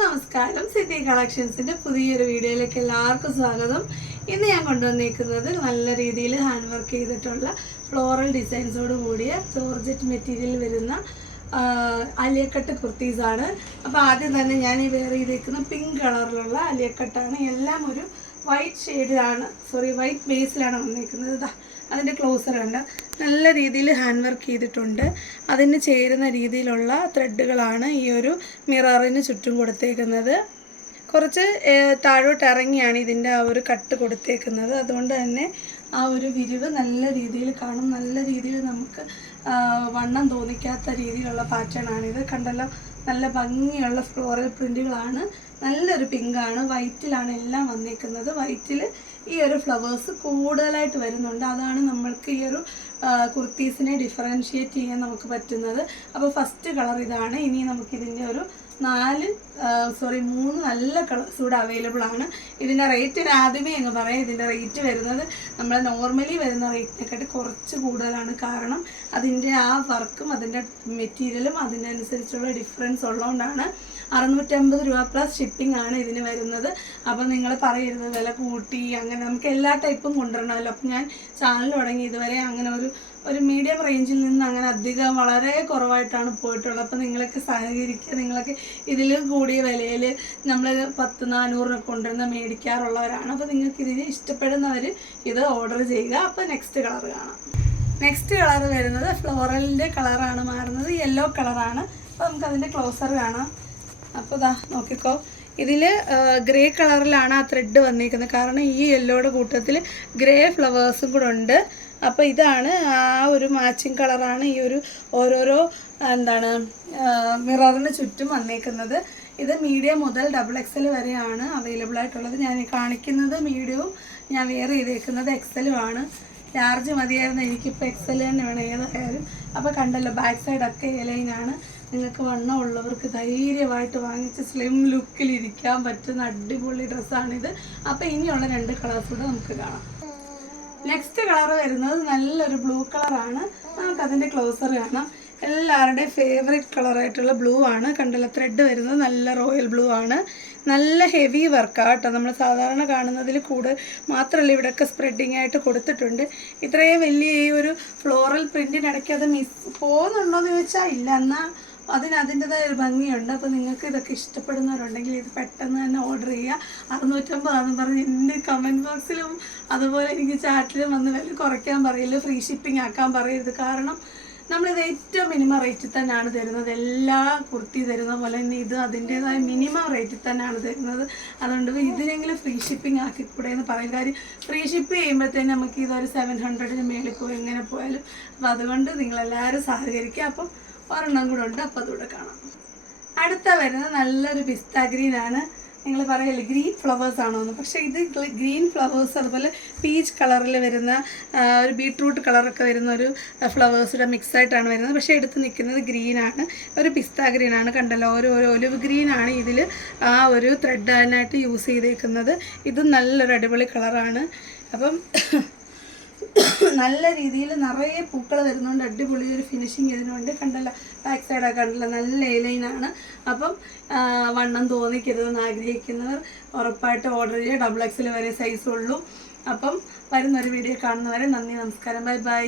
നമസ്കാരം. സിറ്റി കളക്ഷൻസിന്റെ പുതിയൊരു വീഡിയോയിലേക്ക് എല്ലാവർക്കും സ്വാഗതം. ഇന്ന് ഞാൻ കൊണ്ടുവന്നിരിക്കുന്നത് നല്ല രീതിയിൽ ഹാൻഡ് വർക്ക് ചെയ്തിട്ടുള്ള ഫ്ലോറൽ ഡിസൈൻസോട് കൂടിയ ജോർജറ്റ് മെറ്റീരിയൽ വരുന്ന അലിയക്കട്ട് കുർത്തീസാണ്. അപ്പോൾ ആദ്യം തന്നെ ഞാൻ ഈ വെയർ ചെയ്തേക്കുന്ന പിങ്ക് കളറിലുള്ള അലിയക്കട്ടാണ്. എല്ലാം ഒരു വൈറ്റ് ഷെയ്ഡിലാണ്, വൈറ്റ് ബേസിലാണ് വന്നിരിക്കുന്നത്. അതിൻ്റെ ക്ലോസർ ഉണ്ട്, നല്ല രീതിയിൽ ഹാൻഡ് വർക്ക് ചെയ്തിട്ടുണ്ട്. അതിന് ചേരുന്ന രീതിയിലുള്ള ത്രെഡുകളാണ് ഈ ഒരു മിററിന് ചുറ്റും കൊടുത്തേക്കുന്നത്. കുറച്ച് താഴോട്ട് ഇറങ്ങിയാണ് ഇതിൻ്റെ ആ ഒരു കട്ട് കൊടുത്തേക്കുന്നത്. അതുകൊണ്ട് തന്നെ ആ ഒരു വിരിവ് നല്ല രീതിയിൽ കാണും. നല്ല രീതിയിൽ നമുക്ക് വണ്ണം തോന്നിക്കാത്ത രീതിയിലുള്ള പാറ്റേൺ ആണിത്. കണ്ടല്ലോ, നല്ല ഭംഗിയുള്ള ഫ്ലോറൽ പ്രിൻറ്റുകളാണ്. നല്ലൊരു പിങ്കാണ്, വൈറ്റിലാണ് എല്ലാം വന്നിരിക്കുന്നത്. വൈറ്റിൽ ഈ ഒരു ഫ്ലവേഴ്സ് കൂടുതലായിട്ട് വരുന്നുണ്ട്. അതാണ് നമ്മൾക്ക് ഈ ഒരു കുർത്തീസിനെ ഡിഫറൻഷിയേറ്റ് ചെയ്യാൻ നമുക്ക് പറ്റുന്നത്. അപ്പോൾ ഫസ്റ്റ് കളർ ഇതാണ്. ഇനി നമുക്കിതിൻ്റെ ഒരു 3 നല്ല കളേഴ്സ് കൂടെ അവൈലബിൾ ആണ്. ഇതിൻ്റെ റേറ്റ് ആദ്യമേ അങ്ങ് പറയാം. ഇതിൻ്റെ റേറ്റ് വരുന്നത് നമ്മൾ നോർമലി വരുന്ന റേറ്റിനെക്കാട്ടി കുറച്ച് കൂടുതലാണ്. കാരണം അതിൻ്റെ ആ വർക്കും അതിൻ്റെ മെറ്റീരിയലും അതിനനുസരിച്ചുള്ള ഡിഫറൻസ് ഉള്ളതുകൊണ്ടാണ്. 650 രൂപ പ്ലസ് ഷിപ്പിംഗ് ആണ് ഇതിന് വരുന്നത്. അപ്പോൾ നിങ്ങൾ പറയരുത് വില കൂട്ടി, അങ്ങനെ നമുക്ക് എല്ലാ ടൈപ്പും കൊണ്ടുവരണമല്ലോ. അപ്പം ഞാൻ ചാനൽ തുടങ്ങി ഇതുവരെ അങ്ങനെ ഒരു മീഡിയം റേഞ്ചിൽ നിന്ന് അങ്ങനെ അധികം വളരെ കുറവായിട്ടാണ് പോയിട്ടുള്ളത്. അപ്പോൾ നിങ്ങളൊക്കെ സഹകരിക്കുക. നിങ്ങളൊക്കെ ഇതിൽ കൂടിയ വിലയിൽ നമ്മൾ 10-400 കൊണ്ടുവന്ന് മേടിക്കാറുള്ളവരാണ്. അപ്പോൾ നിങ്ങൾക്ക് ഇതിന് ഇഷ്ടപ്പെടുന്നവർ ഇത് ഓർഡർ ചെയ്യുക. അപ്പോൾ നെക്സ്റ്റ് കളർ കാണാം. നെക്സ്റ്റ് കളർ വരുന്നത് ഫ്ലോറലിൻ്റെ കളറാണ് മാറുന്നത്, യെല്ലോ കളറാണ്. അപ്പോൾ നമുക്കതിൻ്റെ ക്ലോസർ കാണാം. അപ്പോൾ ഇതാ നോക്കിക്കോ, ഇതിൽ ഗ്രേ കളറിലാണ് ആ ത്രെഡ് വന്നിരിക്കുന്നത്. കാരണം ഈ യെല്ലോയുടെ കൂട്ടത്തിൽ ഗ്രേ ഫ്ലവേഴ്സും കൂടെ ഉണ്ട്. അപ്പോൾ ഇതാണ് ആ ഒരു മാച്ചിങ് കളറാണ് ഈ ഒരു ഓരോരോ മിററിന് ചുറ്റും വന്നേക്കുന്നത്. ഇത് മീഡിയം മുതൽ XXL വരെയാണ് അവൈലബിൾ ആയിട്ടുള്ളത്. ഞാൻ കാണിക്കുന്നത് മീഡിയവും ഞാൻ വെയർ ചെയ്തേക്കുന്നത് XL ആണ്. ലാർജ് മതിയായിരുന്നു, എനിക്കിപ്പോൾ XL തന്നെ വേണം ഏതായാലും. അപ്പോൾ കണ്ടല്ലോ, ബാക്ക് സൈഡൊക്കെ എലൈനാണ്. നിങ്ങൾക്ക് വണ്ണം ഉള്ളവർക്ക് ധൈര്യമായിട്ട് വാങ്ങിച്ച് സ്ലിം ലുക്കിലിരിക്കാൻ പറ്റുന്ന അടിപൊളി ഡ്രസ്സാണിത്. അപ്പോൾ ഇനിയുള്ള 2 കളേഴ്സ് കൂടെ നമുക്ക് കാണാം. നെക്സ്റ്റ് കളർ വരുന്നത് നല്ലൊരു ബ്ലൂ കളറാണ്. നമുക്കതിൻ്റെ ക്ലോസർ കാണാം. എല്ലാവരുടെയും ഫേവറേറ്റ് കളറായിട്ടുള്ള ബ്ലൂ ആണ്. കണ്ടല്ലോ, ത്രെഡ് വരുന്നത് നല്ല റോയൽ ബ്ലൂ ആണ്. നല്ല ഹെവി വർക്കാണ് കേട്ടോ. നമ്മൾ സാധാരണ കാണുന്നതിൽ കൂടുതൽ മാത്രമല്ല, ഇവിടെയൊക്കെ സ്പ്രെഡിങ് ആയിട്ട് കൊടുത്തിട്ടുണ്ട്. ഇത്രയും വലിയ ഈ ഒരു ഫ്ലോറൽ പ്രിൻറ്റിനിടയ്ക്ക് അത് പോകുന്നുണ്ടോ എന്ന് ചോദിച്ചാൽ ഇല്ല. എന്നാൽ അതിൻ്റെതായ ഒരു ഭംഗിയുണ്ട്. അപ്പോൾ നിങ്ങൾക്ക് ഇതൊക്കെ ഇഷ്ടപ്പെടുന്നവരുണ്ടെങ്കിൽ ഇത് പെട്ടെന്ന് തന്നെ ഓർഡർ ചെയ്യുക. 650 പറഞ്ഞ് എൻ്റെ കമൻറ്റ് ബോക്സിലും അതുപോലെ എനിക്ക് ചാറ്റിലും വന്ന് വില കുറയ്ക്കാൻ പറയില്ല, ഫ്രീ ഷിപ്പിംഗ് ആക്കാൻ പറയരുത്. കാരണം നമ്മളിത് ഏറ്റവും മിനിമം റേറ്റിൽ തന്നെയാണ് തരുന്നത്. എല്ലാ കുർത്തി തരുന്ന പോലെ തന്നെ ഇത് അതിൻ്റേതായ മിനിമം റേറ്റിൽ തന്നെയാണ് തരുന്നത്. അതുകൊണ്ട് ഇതിനെങ്കിലും ഫ്രീ ഷിപ്പിംഗ് ആക്കിക്കൂടെ എന്ന് പറയും. കാര്യം ഫ്രീ ഷിപ്പ് ചെയ്യുമ്പോഴത്തേനും നമുക്ക് ഇതൊരു 700 മേളിൽ പോയി എങ്ങനെ പോയാലും. അപ്പോൾ അതുകൊണ്ട് നിങ്ങളെല്ലാവരും സഹകരിക്കുക. അപ്പം ഒരെണ്ണം കൂടെ ഉണ്ട്, അപ്പോൾ അതുകൂടെ കാണാം. അടുത്ത വരുന്നത് നല്ലൊരു പിസ്ത ഗ്രീനാണ്. നിങ്ങൾ പറയല്ലേ ഗ്രീൻ ഫ്ലവേഴ്സ് ആണോ എന്ന്, പക്ഷേ ഇത് ഗ്രീൻ ഫ്ലവേഴ്സ് അതുപോലെ പീച്ച് കളറിൽ വരുന്ന ഒരു ബീട്രൂട്ട് കളറൊക്കെ വരുന്ന ഒരു ഫ്ലവേഴ്സുടെ മിക്സായിട്ടാണ് വരുന്നത്. പക്ഷേ എടുത്ത് നിൽക്കുന്നത് ഗ്രീനാണ്, ഒരു പിസ്ത ഗ്രീനാണ്. കണ്ടല്ലോ, ഒരു ഒലിവ് ഗ്രീനാണ് ഇതിൽ ആ ഒരു ത്രെഡാനായിട്ട് യൂസ് ചെയ്തേക്കുന്നത്. ഇത് നല്ലൊരു അടിപൊളി കളറാണ്. അപ്പം നല്ല രീതിയിൽ നിറയെ പൂക്കൾ വരുന്നതുകൊണ്ട് അടിപൊളി ഒരു ഫിനിഷിങ് ഇതിനുണ്ട്. കണ്ടല്ലോ, ബാക്ക് സൈഡൊക്കെ കണ്ടല്ലോ, നല്ല എലൈനാണ്. അപ്പം വണ്ണം തോന്നിക്കരുതെന്ന് ആഗ്രഹിക്കുന്നവർ ഉറപ്പായിട്ട് ഓർഡർ ചെയ്യുക. XXL വരെ സൈസുള്ളൂ. അപ്പം വരുന്നൊരു വീഡിയോ കാണുന്നവരെ നന്ദി, നമസ്കാരം, ബൈ ബൈ.